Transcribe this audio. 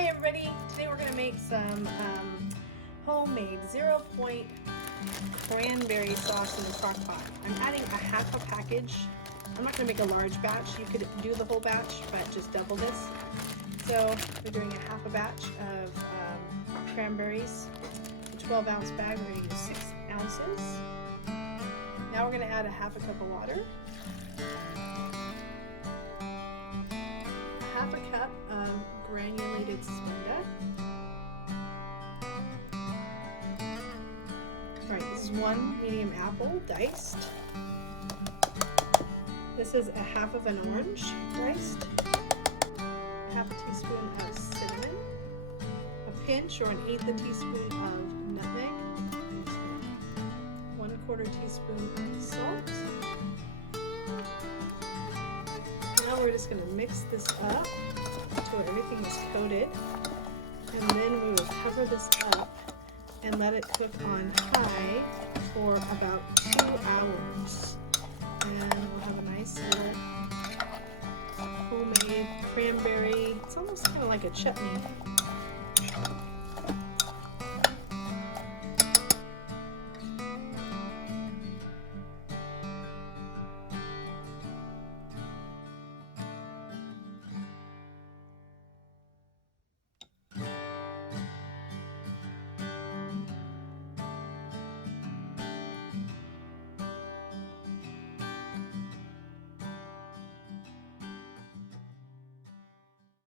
Hi everybody, today we're going to make some homemade 0-point cranberry sauce in the Crockpot. I'm adding a half a package. I'm not going to make a large batch. You could do the whole batch, but just double this. So we're doing a half a batch of cranberries. A 12-ounce bag, we're going to use 6 ounces. Now we're going to add a half a cup of water. Half a cup of granulated Splenda. Alright, this is 1 medium apple diced. This is a half of an orange diced. Half a teaspoon of cinnamon. A pinch or 1/8 a teaspoon of nutmeg. 1/4 teaspoon of salt. Now we're just going to mix this up until everything is coated, and then we will cover this up and let it cook on high for about 2 hours. And we'll have a nice little homemade cranberry. It's almost kind of like a chutney